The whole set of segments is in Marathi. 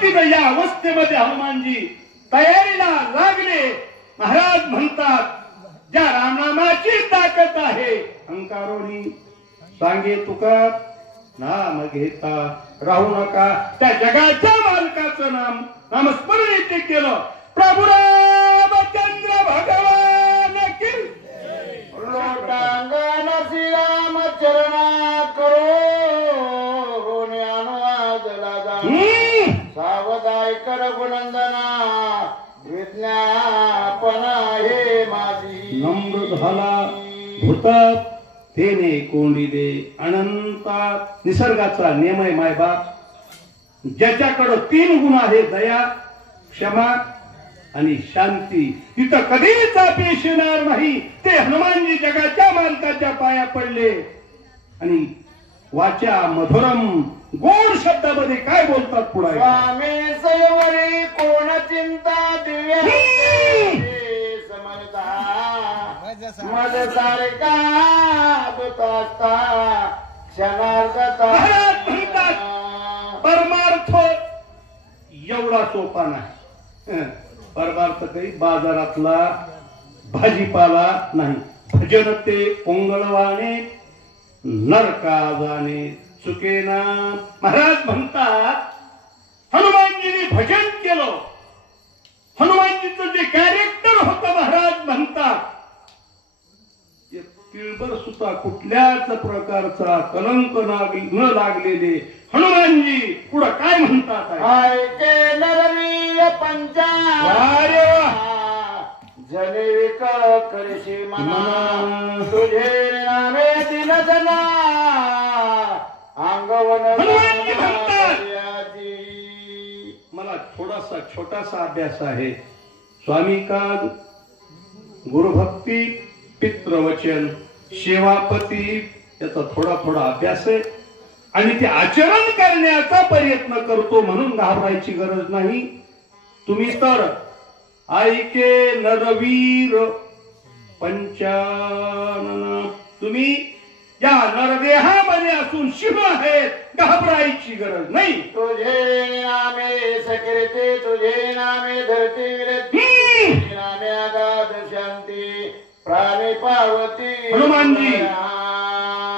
सुरुवातीला या अवस्थेमध्ये हनुमानजी तयारीला लागले. महाराज म्हणतात ज्या रामनामाची ताकद आहे अंकारोनी सांगे तुका नाम घेता राहू नका. त्या जगाच्या मालकाचं नामस्मरण येथे केलं. प्रभू रामचंद्र भगवान की लोटांगण श्रीराम चरणा करो ज्ञानवादला जा सावधाय कर गुणंदना विज्ञापना हे माझी. नम्र झाला भूतात तेने कोंडिले अनंता. निसर्गाचा नियम आहे मायबाप. ज्याच्याकडे 3 गुण आहे दया क्षमा आणि शांती तिथं कधीच अपयश येणार नाही. ते हनुमानजी जगाच्या मालकाच्या पाया पडले आणि वाचा मधुरम गोड शब्दामध्ये काय बोलतात पुढे. स्वामी सयवरी कोण चिंता दिव्या समजता मज सारखा दुतास्ता क्षणार्धता. परमार्थ एवढा सोपा नाही. परमार्थ काही बाजारातला भाजीपाला नाही. भजन ते पोंगळवाणे नरका जाणे चुकेना. महाराज म्हणतात हनुमानजीने भजन केलं. हनुमानजीचं जे कॅरेक्टर होतं महाराज म्हणतात किळभर सुद्धा कुठल्याच प्रकारचा कलंक न लागलेले हनुमानजी पुढं काय म्हणतात. ऐके नरवीय पंचा जलेक करशी मना तुझे नामे दिन जना अंगवन. मला थोडासा छोटासा अभ्यास आहे. स्वामी काग गुरुभक्ती पितृवचन सेवापती याचा थोडा थोडा अभ्यास आहे आणि ते आचरण करण्याचा प्रयत्न करतो म्हणून घाबरायची गरज नाही. तुम्ही तर ऐके नरवीर पंचानन. तुम्ही या नरदेहामध्ये असून शिव आहेत. घाबरायची गरज नाही. तुझे नामे सकृते तुझे नामे धरती विरती नामे आगाध शांती प्राणी पावती. हनुमानजी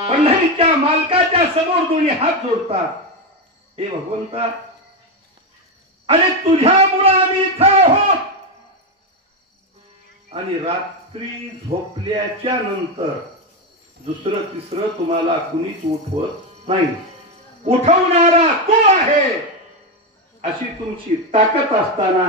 पंढरीच्या मालकाच्या समोर दोन्ही हात जोडतात. हे भगवंता अरे तुझ्यामुळे आम्ही इथं आहोत. आणि रात्री झोपल्याच्या नंतर दुसरं तिसरं तुम्हाला कुणीच उठवत नाही. उठवणारा तो आहे. अशी तुमची ताकद असताना